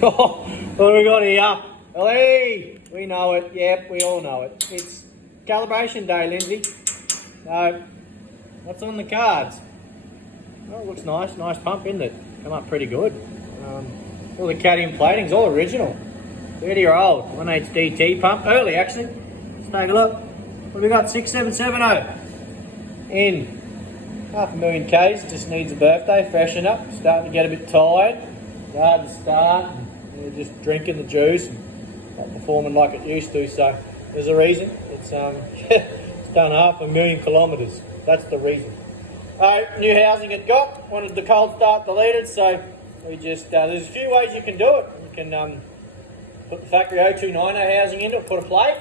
Oh, what have we got here? Ellie! We know it. Yep, we all know it. It's calibration day, Lindsay. So, what's on the cards? Oh, it looks nice. Nice pump, isn't it? Come up pretty good. All the cadmium plating's all original. 30-year-old 1H DT pump. Early, actually. Let's take a look. What have we got? 6770. In 500,000 Ks. Just needs a birthday. Freshen up. Starting to get a bit tired. Hard to start. You're just drinking the juice. Not performing like it used to. So there's a reason. It's it's done 500,000 kilometres. That's the reason. New housing it got. Wanted the cold start deleted, so we just there's a few ways you can do it. You can put the factory 0290 housing into it, put a plate.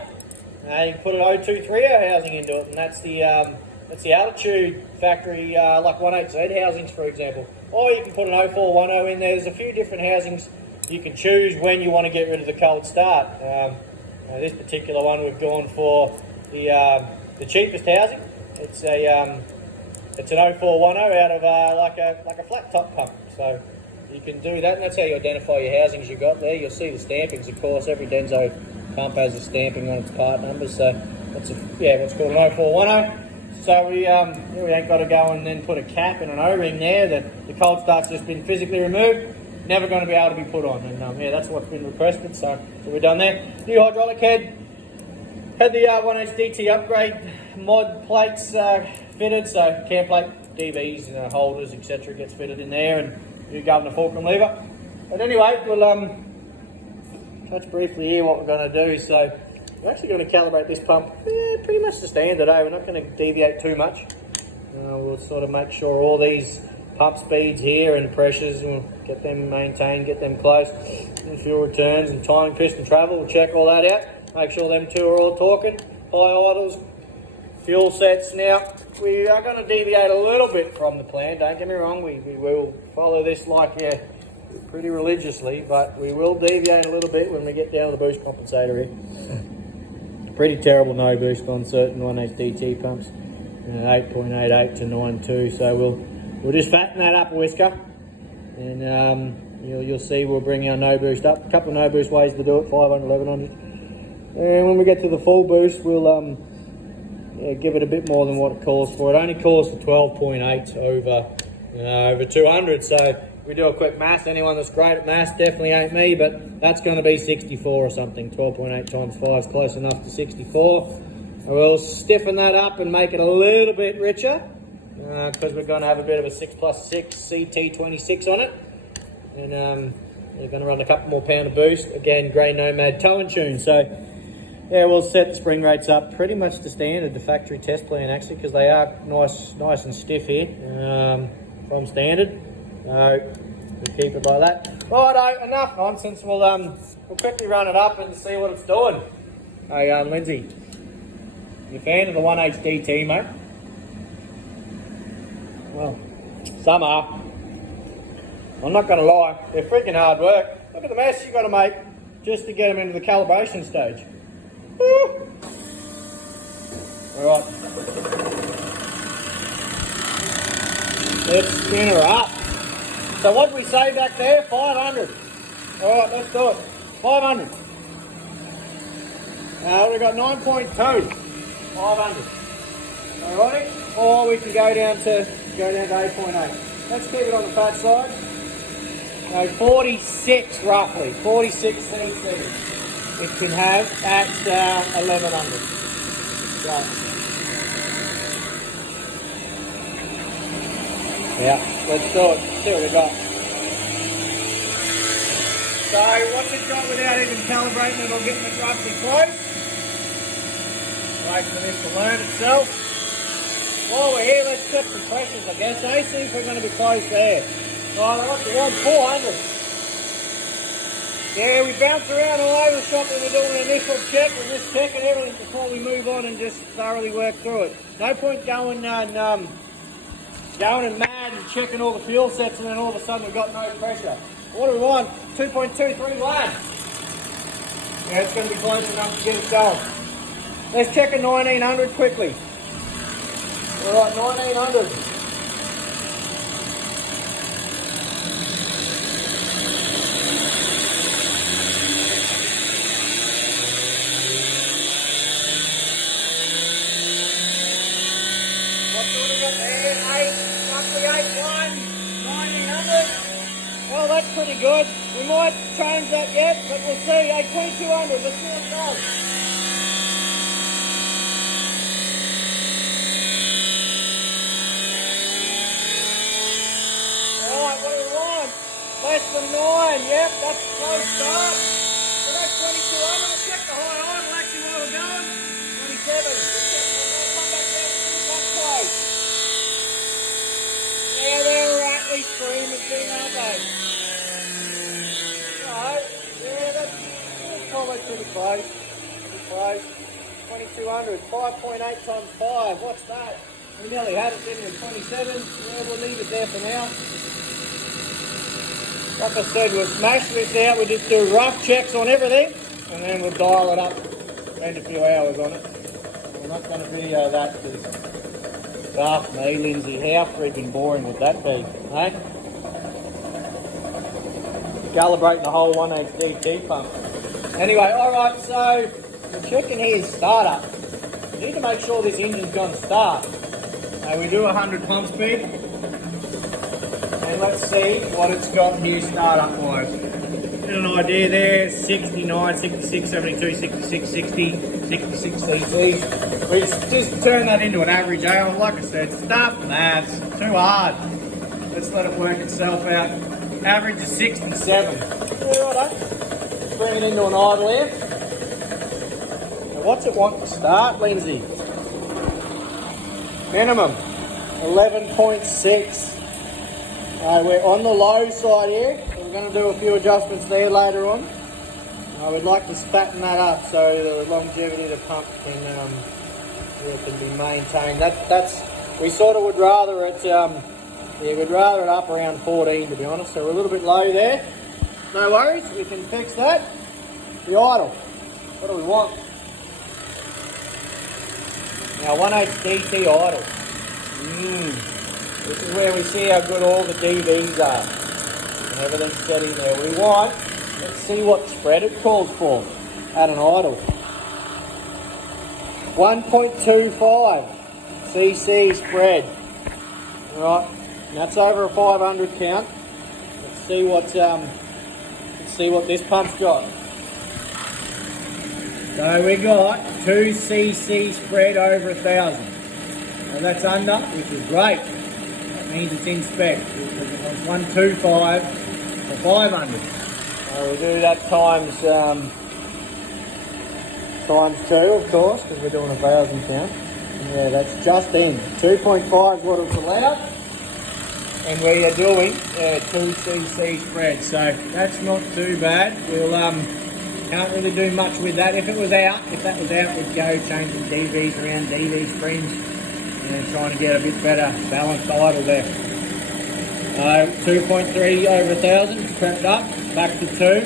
You can put an 0230 housing into it, and that's the altitude factory like 18Z housings, for example. Or you can put an 0410 in there. There's a few different housings you can choose when you want to get rid of the cold start. This particular one we've gone for the cheapest housing. It's an 0410 out of like a flat top pump. So you can do that, and that's how you identify your housings you've got there. You'll see the stampings, of course. Every Denso pump has a stamping on its part numbers. So that's what's called an 0410. So we ain't got to go and then put a cap and an O-ring there. The cold start's just been physically removed. Never going to be able to be put on. And that's what's been requested. So we're done there. New hydraulic head. Had the 1H DT upgrade mod plates fitted. So cam plate, DVs, holders, etc. gets fitted in there, and new governor fulcrum lever. But anyway, we'll touch briefly here what we're going to do. So we're actually going to calibrate this pump pretty much to standard. We're not going to deviate too much. We'll sort of make sure all these pump speeds here and pressures, and we'll get them maintained, get them close, and fuel returns and timing, piston travel. We'll check all that out. Make sure them two are all talking. High idles, fuel sets. Now, we are going to deviate a little bit from the plan. Don't get me wrong. We will follow this pretty religiously, but we will deviate a little bit when we get down to the boost compensator here. Pretty terrible no boost on certain 1H DT pumps, 8.88 to 9.2. So we'll just fatten that up a whisker, and you'll see we'll bring our no boost up. A couple of no boost ways to do it: 500, 1100, and when we get to the full boost, we'll give it a bit more than what it calls for. It only calls for 12.8 over 200. So we do a quick math. Anyone that's great at maths definitely ain't me, but that's going to be 64 or something. 12.8 times 5 is close enough to 64. We'll stiffen that up and make it a little bit richer, because we're going to have a bit of a 6+6 CT26 on it. And we're going to run a couple more pound of boost. Again, Grey Nomad tow and tune. So yeah, we'll set the spring rates up pretty much to standard, the factory test plan actually, because they are nice and stiff here from standard. So we'll keep it like that. Righto, enough nonsense. We'll quickly run it up and see what it's doing. Hey, Lindsay, you a fan of the 1H DT, mate? Well, some are. I'm not going to lie, they're freaking hard work. Look at the mess you've got to make just to get them into the calibration stage. Woo. All right, let's spin her up. So what did we say back there? 500. All right, let's do it. 500. We've got 9.2. 500. All right, or we can go down to 8.8. Let's keep it on the fat side. 46 roughly, 46 cc. It can have at 1100. So, yeah, let's do it. See what we got. So what's it got without even calibrating it or getting it roughly close? Wait for this to learn itself. While we're here, let's check some pressures, I guess. See if we're going to be close there. Right, what's the one? 400. Yeah, we bounce around all over the shop when we're doing an initial check. We're just checking everything before we move on and just thoroughly work through it. No point going and mad and checking all the fuel sets and then all of a sudden we've got no pressure. What do we want? 2.231. Yeah, it's going to be close enough to get us going. Let's check a 1900 quickly. All right, 1900. that's pretty good. We might change that yet, but we'll see. Hey, 2200, let's see what it does. Alright, what do we want? Less than 9, yep, that's a slow start. So that's 2200, let's check the high idle actually while we're going. 27, come back down to that close. Yeah, they're rightly screaming thing, aren't they? Right, yeah, that's probably pretty close. Pretty close. 2200, 5.8 times 5, what's that? We nearly had it, didn't we? 27, yeah, we'll leave it there for now. Like I said, we'll smash this out, we'll just do rough checks on everything, and then we'll dial it up, spend a few hours on it. I'm not going to video that because, dark me, Lindsay, how freaking boring would that be, eh? Calibrating the whole 1HDT pump. Anyway, alright, so we're checking here startup. We need to make sure this engine's going to start. We do 100 pump speed. And let's see what it's got here startup wise. Get an idea there, 69, 66, 72, 66, 60, 66 cc. We just turn that into an average ale. Like I said, stop maths, too hard. Let's let it work itself out. Average is 67. Yeah, righto. Bring it into an idle here. Now what's it want to start, Lindsay? Minimum 11.6. We're on the low side here, so we're going to do a few adjustments there later on. We'd like to fatten that up so the longevity of the pump can be maintained. We sort of would rather it, we'd rather it up around 14 to be honest. So we're a little bit low there. No worries, we can fix that. The idle, what do we want? Now 1HDT idle. This is where we see how good all the DVs are. And everything's steady there. We want, let's see what spread it calls for at an idle. 1.25 cc spread. Alright, and that's over a 500 count. Let's see what this pump's got. So we got 2 cc spread over 1,000. Now that's under, which is great. Means it's in spec. It wants 125 for 500. We'll do that times 2, of course, because we're doing 1,000 count. Yeah, that's just in. 2.5 is what it's allowed, and we are doing 2 cc spread. So that's not too bad. We'll can't really do much with that. If that was out, we'd go change the DVs around, DV springs. And trying to get a bit better balanced idle there. 2.3 over 1,000, crept up, back to 2.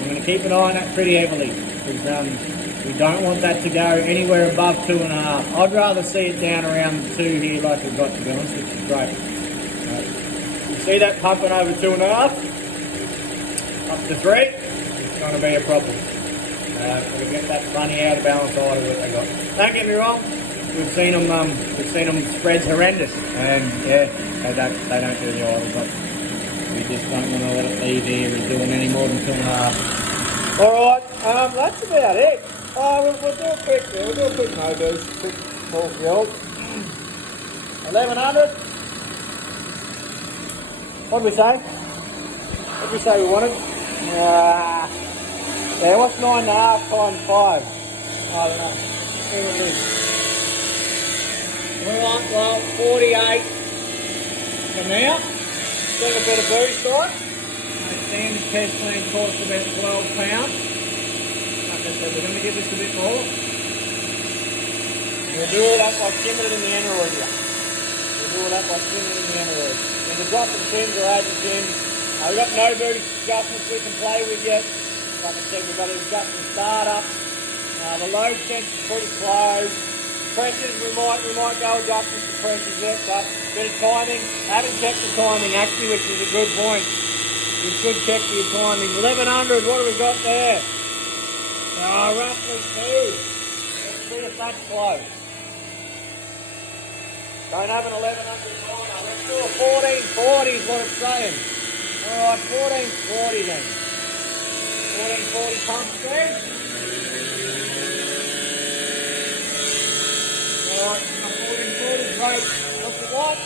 I'm going to keep an eye on that pretty heavily because we don't want that to go anywhere above 2.5. I'd rather see it down around 2 here like we've got to be honest, which is great. You see that pumping over 2.5? Up to 3, it's going to be a problem. We'll get that running out of balance idle that they got. Don't get me wrong. We've seen them spreads horrendous, and yeah, they don't do the idle, but we just don't want to let it be there. We're doing any more than 2.5. All right, that's about it. We'll do a quick no boost, quick full field. 1100. What did we say? What did we say we wanted? Yeah, what's 9.5 times 5? I don't know. See what it is. We want, well, 48 for now. Getting a bit of boost on. The standard test plan costs about £12. Like I said, we're going to give this a bit more. We'll do all that by skimming it in the anaeroid here. And the dropping trims or adding trims. We've got no boost adjustments we can play with yet. Like I said, we've got to adjust the startup. The load sense is pretty slow. Pressures, we might go adjustments to pressures yet, but a bit of timing. I haven't checked the timing actually, which is a good point. You should check your timing. 1100, what have we got there? Roughly 2. Let's see if that's close. Don't have an 1100 liner. Let's do a 1440 is what it's saying. Alright, 1440 then. 1440 pump speed. Alright, 1440 great. What's the what?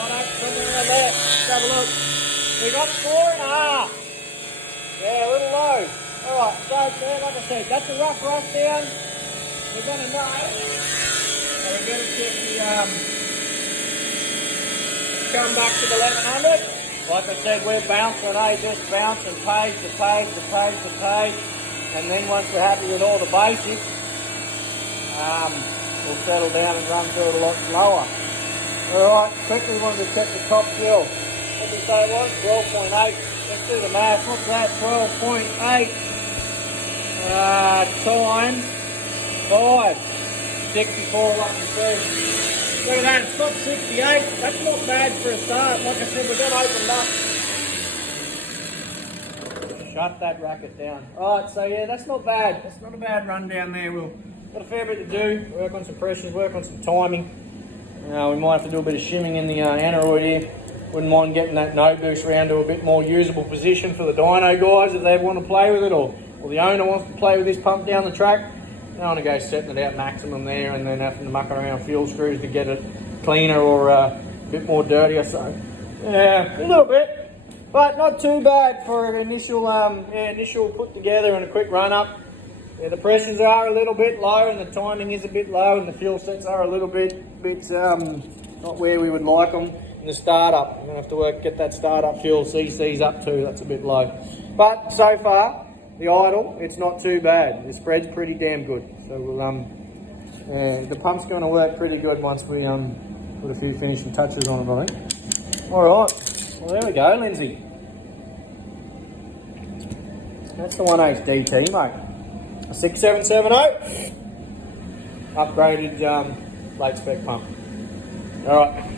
Right, somewhere around there. Let's have a look. We got 4.5. Yeah, a little low. Alright, so there, like I said, that's a rough rush down. We're going to know. So we're going to check the, come back to the 1100. Like I said, we're bouncing, just bouncing page to page to page to page. And then once we're happy with all the basics, we'll settle down and run through it a lot slower. Alright, quickly wanted to check the top fuel. What did we say it was? 12.8. Let's do the math. What's that? 12.8 times 5. 64, like you said. Look at that, it's not 68. That's not bad for a start. Like I said, we've got to open up. Shut that racket down. Alright, so yeah, that's not bad. That's not a bad run down there. We've got a fair bit to do. Work on some pressures, work on some timing. We might have to do a bit of shimming in the aneroid here. Wouldn't mind getting that note boost round to a bit more usable position for the dyno guys if they want to play with it, or the owner wants to play with this pump down the track. I don't want to go setting it out maximum there and then having to muck around fuel screws to get it cleaner or a bit more dirtier. So yeah, a little bit, but not too bad for an initial put together and a quick run up. Yeah, the pressures are a little bit low and the timing is a bit low and the fuel sets are a little bit not where we would like them in the startup. We're going to have to get that startup fuel CCs up too. That's a bit low. But so far, the idle, it's not too bad. The spread's pretty damn good. So we'll the pump's going to work pretty good once we put a few finishing touches on it, I think. All right. Well, there we go, Lindsay. That's the 1H DT, mate. A 6770 upgraded late spec pump. All right.